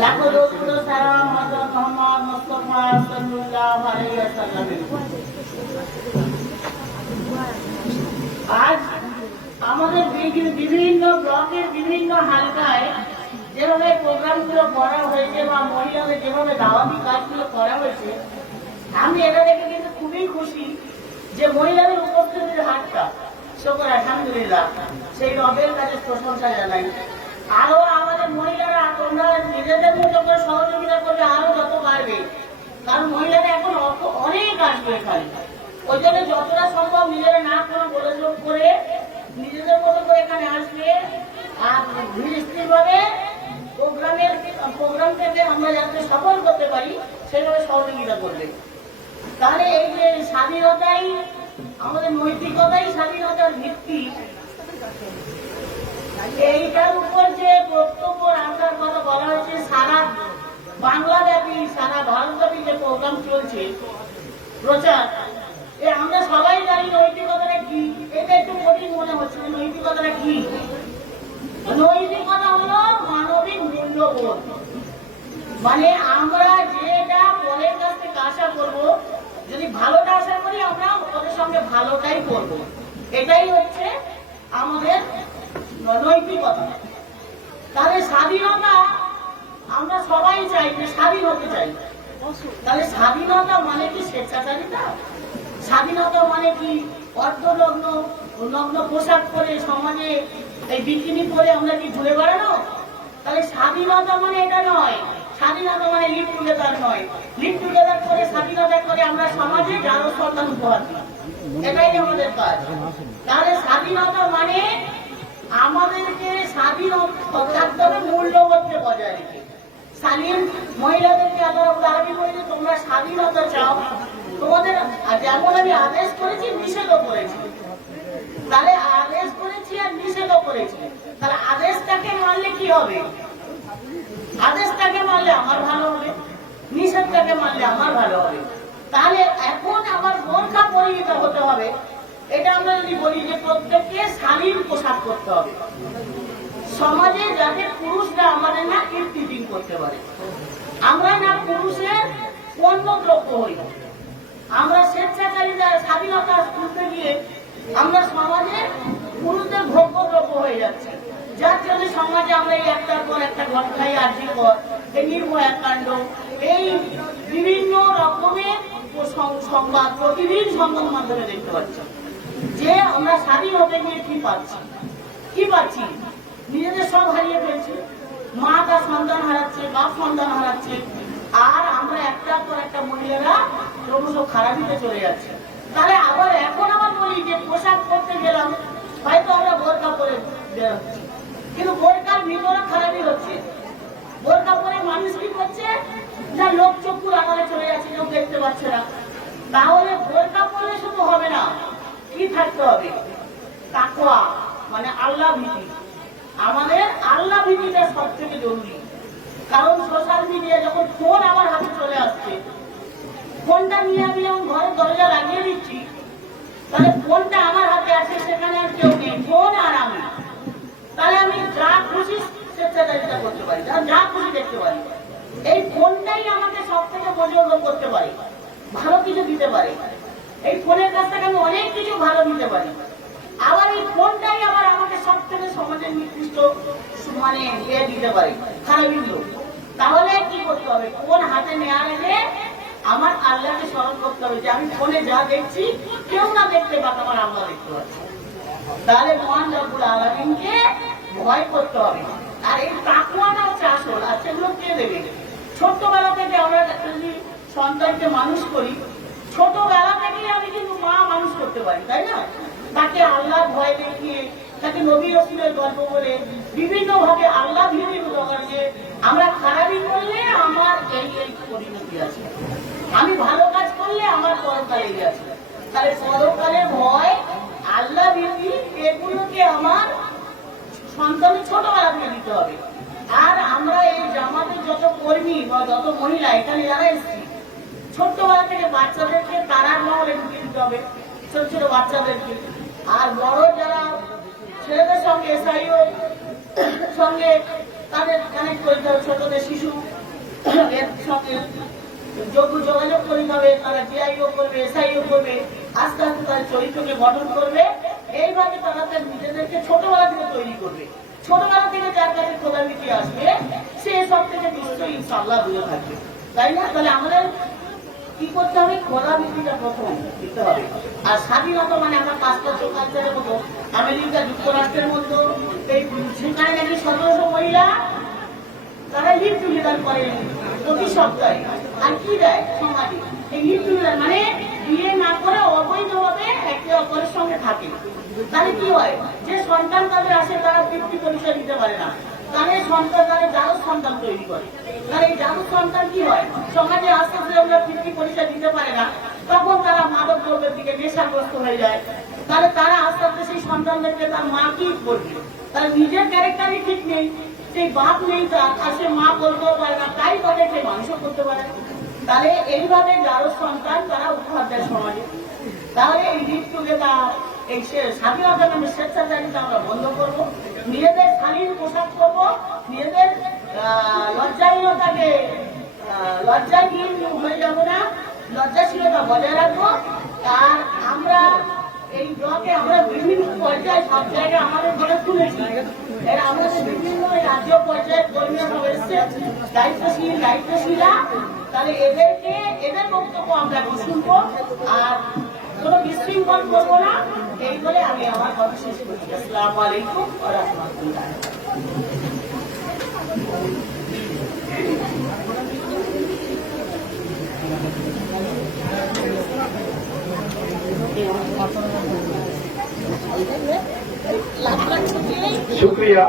লাখো দরুদ ও সালাম হযরত মুহাম্মদ মুস্তাফা সাল্লাল্লাহু আলাইহি ওয়াসাল্লাম। আজ আমাদের বিভিন্ন ব্লকের বিভিন্ন হালকায় যেভাবে প্রোগ্রামগুলো করা হয়েছে বা মহিলাদের যেভাবে দাওয়াতি কাজগুলো করা হয়েছে, আমি এটা দেখে কিন্তু খুবই খুশি যে মহিলাদের উপস্থিতির হারটা, শুকর আলহামদুলিল্লাহ, সেই রবের কাছে প্রশংসা জানাই। আরো আমাদের মহিলারা তোমরা নিজেদের মতো করে সহযোগিতা করবে, আরো যত পারবে, কারণ মহিলারা এখন অনেক আসবে এখানে। ওই জন্য যতটা সম্ভব নিজেরা না কোনো গোলযোগ করে নিজেদের মতো করে এখানে আসবে, আর ধীরস্থিরভাবে প্রোগ্রাম থেকে আমরা যাতে সফল করতে পারি সেভাবে সহযোগিতা করবে। তাহলে এই যে স্বাধীনতাই আমাদের নৈতিকতাই স্বাধীনতার ভিত্তি, এইটার উপর যে বক্তব্য রাখার কথা বলা হয়েছে, সারা বাংলাব্যাপী সারা ভারতব্যাপী যে প্রোগ্রাম চলছে প্রচার, আমরা সবাই জানি নৈতিকতাটা কি। এটা একটু কঠিন মনে হচ্ছে, নৈতিকতাটা কি? নৈতিকতা হলো মানবিক মূল্যবোধ, মানে আমরা যেটা পরের কাছ থেকে আশা করবো, যদি ভালোটা আশা করি আমরা ওদের সঙ্গে ভালোটাই করবো, এটাই হচ্ছে আমাদের নৈতিকতা। তাহলে স্বাধীনতা আমরা সবাই চাই যে স্বাধীন হতে চাই, তাহলে স্বাধীনতা মানে কি স্বেচ্ছাচারিতা? স্বাধীনতা মানে কি অর্ধনগ্ন নগ্ন পোশাক পরে সমাজে এই বিকিনি পরে আমরা কি ঘুরে বেড়ানো? তাহলে স্বাধীনতা মানে এটা নয়। স্বাধীনতা মানে লিভ টুগেদার নয়। লিভ টুগেদার করে স্বাধীনতা করে আমরা সমাজে যারো সন্তান উপহার দিই, এটাই আমাদের কাজ। তাহলে স্বাধীনতা মানে আমাদেরকে স্বাধীন থাকতে হবে মূল্যবোধকে বজায় রেখে। স্বাধীন মহিলাদেরকে আল্লাহ রাব্বুল আলামিন বলেছে তোমরা স্বাধীনতা চাও, তোমাদের যেমন আমি আদেশ করেছি নিষেধও করেছি। তাহলে আদেশ করেছি আর নিষেধও করেছি, তাহলে আদেশটাকে মানলে কি হবে? আদেশটাকে মানলে আমার ভালো হবে, নিষেধটাকে মানলে আমার ভালো হবে। তাহলে এখন আমার বোরকা পরিহিত হতে হবে। এটা আমরা যদি বলি যে প্রত্যেককে শালীন পোশাক করতে হবে সমাজে, যাতে পুরুষরা আমাদের না ইফতিজিং করতে পারে, আমরা না পুরুষের পণ্য দ্রব্য হই। আমরা স্বেচ্ছাচারিতা স্বাধীনতা খুঁজতে গিয়ে আমরা সমাজে পুরুষদের ভোগ্য দ্রব্য হয়ে যাচ্ছে, যার জন্য সমাজে আমরা এই একটার পর একটা ঘটনায় আর্জি পর এই নির্ভয়া কাণ্ড, এই বিভিন্ন রকমের সংবাদ প্রতিদিন সংবাদ মাধ্যমে দেখতে পাচ্ছি যে আমরা স্বাধীন হতে গিয়ে কি পাচ্ছি? নিজেদের সব হারিয়ে ফেলছে, মা তার সন্তান হারাচ্ছে, বাপ সন্তান হারাচ্ছে, আর আমরা একটার পর একটা মহিলারা ক্রমশ খারাপিতে চলে যাচ্ছে। তাহলে আবার এখন আবার বলি যে পোশাক পরতে গেলাম, হয়তো আমরা বোরকা পরে বেরোচ্ছি, কিন্তু বোরকার ভিতরে খারাপি হচ্ছে। বোরকা পরে মানুষ কি করছে না, লোক চক্ষুর আড়ালে চলে যাচ্ছে, কেউ দেখতে পাচ্ছে না। তাহলে বোরকা পরলে শুধু হবে না, কি থাকতে হবে? তাকওয়া, মানে আল্লাহ ভীতি। আমাদের আল্লাহ ভীতিটা সব থেকে জরুরি, কারণ সোশ্যাল মিডিয়া যখন ফোন আমার হাতে চলে আসছে, ফোনটা নিয়ে আমি যখন ঘরের দরজা লাগিয়ে দিচ্ছি, তাহলে ফোনটা আমার হাতে আছে, সেখানে আর কেউ নেই, ফোন আর আমি। তাহলে আমি যা খুশি স্বেচ্ছাচারিতা করতে পারি, যা খুশি দেখতে পারি। এই ফোনটাই আমাকে সব থেকে পরিবর্তন করতে পারে, ভালো কিছু দিতে পারে। এই ফোনের কাছ থেকে আমি অনেক কিছু ভালো দিতে পারি, আবার এই ফোনটাই আবার আমাকে সব থেকে সমাজের নির্দিষ্ট মানে দিতে পারে, খারাপগুলো। তাহলে কি করতে হবে? ফোন হাতে নেওয়ার আগে আমার আল্লাহকে স্মরণ করতে হবে যে আমি ফোনে যা দেখছি কেউ না দেখতে পাক, আমার আল্লাহ দেখতে পাচ্ছি। তাহলে মহান রব্বুল আলামিনকে ভয় করতে হবে, আর এই তাকওয়াটা হচ্ছে আসল। আর সেগুলো কে দেবে? ছোট্টবেলা থেকে আমরা যদি সন্তানকে মানুষ করি, ছোটবেলা থেকেই আমি কিন্তু মা মানুষ করতে পারি, তাই না? তাকে আল্লাহ ভয় দেখিয়ে, তাকে নবী রাসূলের গল্প বলে বিভিন্ন ভাবে আল্লাহ ভীতির দরকার, যে আমরা খারাপি করলে আমার এই পরিণতি আছে, আমি ভালো কাজ করলে আমার পরকালে আছে। তাহলে পরকালে ভয়, আল্লাহ ভীতি, এগুলোকে আমার সন্তানের ছোটবেলা থেকে দিতে হবে। আর আমরা এই জামাতের যত কর্মী বা যত মহিলা এখানে যারা এসেছি, ছোট্টবেলা থেকে বাচ্চাদেরকে তারার মহলে ঢুকিয়ে দিতে হবে, ছোট ছোট বাচ্চাদেরকে। আর বড় যারা ছেলেদের সঙ্গে এসআইও সঙ্গে তাদের কানেক্ট করতে হবে, ছোটদের শিশু এর সঙ্গে যোগাযোগ করতে হবে, তারা ডিআইও করবে, এসআইও করবে, আস্তে আস্তে তাদের চরিত্রকে গঠন করবে। এইভাবে তারা তার নিজেদেরকে ছোটবেলা থেকে তৈরি করবে। ছোটবেলা থেকে যার কাছে খোদাবৃত্তি আসবে সে সব থেকে নিশ্চয়ই ইনশাআল্লাহ দূরে থাকবে, তাই না? তাহলে আমাদের কি করতে হবে? খোদাবৃত্তিটা প্রথম দিতে হবে। আর স্বাধীনতা মানে আমরা পাশ্চাত্য কালচারের মতো আমেরিকা যুক্তরাষ্ট্রের মতো এই সেখানে নাকি 1700 মহিলা তারা লিভ টুগেদার করে প্রতি সপ্তাহে। আর কি দেয় সমাজে? এই লিভ টুগেদার মানে বিয়ে না করে অবৈধভাবে একে অপরের সঙ্গে থাকে। তাহলে কি হয়? যে সন্তান তাদের আসে তারা তৃপ্তি পরিচয় দিতে পারে না, তাদের সন্তান তাদের জারজ সন্তান তৈরি করে। তাহলে এই জারজ সন্তান কি হয়? সমাজে আস্তে আস্তে আমরা তৃপ্তি পরিচয় দিতে পারে না, তখন তারা মাদক দ্রব্যের দিকে নেশাগ্রস্ত হয়ে যায়। তাহলে তারা আস্তে আস্তে সেই সন্তানদেরকে তার মা কি করবে? তার নিজের ক্যারেক্টারই ঠিক নেই, সেই বাপ নেই তার, আর সে মা বলতেও পারে না, তাই তাদেরকে মানুষও করতে পারে। তাহলে এইভাবে জারজ সন্তান তারা উপহার দেয় সমাজে। তাহলে এই লিভ টুগেদার, এই স্বাধীনতার নামে স্বেচ্ছাচারিতা আমরা বন্ধ করবো, নিজেদের শালীন পোশাক করবো, নিজেদের লজ্জাহীনতাকে লজ্জাহীন হয়ে যাবো না, লজ্জাশীলতা বজায় রাখবো। আর আমরা এই ব্লকে আমরা বিভিন্ন পর্যায়ে সব জায়গায় আমাদের দলে তুলেছি। এর আমাদের বিভিন্ন রাজ্য পর্যায়ে কর্মীরা সব এসছে, দায়িত্বশীলা। তাহলে এদেরকে এদের বক্তব্য আমরা শুনবো আর কোনো বিশৃঙ্খল করবো না। এই বলে আমি আমার কথা শেষ করছি। আসসালামু আলাইকুম ওয়া রাহমাতুল্লাহ। शुक्रिया।